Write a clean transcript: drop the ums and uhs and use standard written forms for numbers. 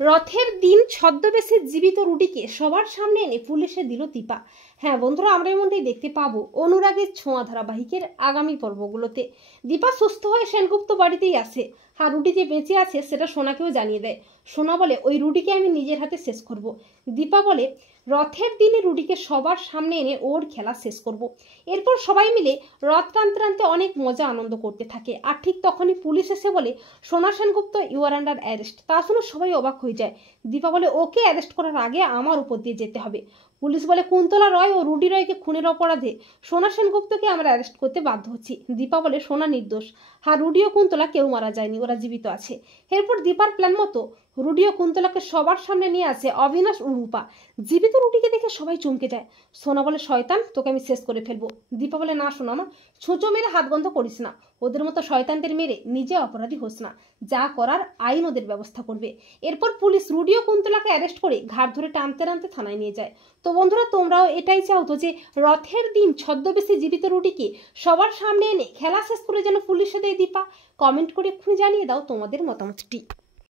রথের দিন ছদ্মবেশে জীবিত রুটিকে সবার সামনে এনে পুলিশে দিল দীপা। হ্যাঁ বন্ধুরা, আমরা এমনটাই দেখতে পাবো অনুরাগের ছোঁয়া ধারাবাহিকের আগামী পর্বগুলোতে। দীপা সুস্থ হয়ে সেনগুপ্ত বাড়িতেই আসে। হ্যাঁ, রুটি যে বেঁচে আছে সেটা সোনাকেও জানিয়ে দেয়। সোনা বলে ওই রুটিকে আমি নিজের হাতে শেষ করব। দীপা বলে রথের দিনে রুটিকে সবার সামনে এনে ওর খেলা শেষ করব। এরপর সবাই মিলে রথ টানতে টানতে অনেক মজা আনন্দ করতে থাকে। আর ঠিক তখনই পুলিশ এসে বলে Sona Sengupta you are under arrest. তা শুনে সবাই অবাক হয়ে যায়। দীপা বলে ওকে অ্যারেস্ট করার আগে আমার উপর দিয়ে যেতে হবে। পুলিশ বলে কুন্তলা রয় ও রুডি রয়কে খুনের অপরাধে সোনা সেনগুপ্তকে আমরা অ্যারেস্ট করতে বাধ্য হচ্ছি। দীপা বলে সোনা নির্দোষ। হ্যাঁ, রুডি ও কুন্তলা কেউ মারা যায়নি, ওরা জীবিত আছে। এরপর দীপার প্ল্যান মতো রুডি ও কুন্তলাকে সবার সামনে নিয়ে আসে অবিনাশ ও রূপা। জীবিত রুটিকে দেখে সবাই চমকে যায়। সোনা বলে শয়তান, তোকে আমি শেষ করে ফেলবো। দীপা বলে না সোনা, আমার ছুঁচো মেরে হাত বন্ধ করিস না। ওদের মতো শয়তানদের মেরে নিজে অপরাধী হোস না। যা করার আইন ওদের ব্যবস্থা করবে। এরপর পুলিশ রুডি ও কুন্তলাকে অ্যারেস্ট করে ঘাট ধরে টানতে টানতে থানায় নিয়ে যায়। তো বন্ধুরা, তোমরাও এটাই চাও তো যে রথের দিন ছদ্মবেশে জীবিত রুটিকে সবার সামনে এনে খেলা শেষ করে যেন পুলিশে দেয় দীপা? কমেন্ট করে এক্ষুনি জানিয়ে দাও তোমাদের মতামতটি।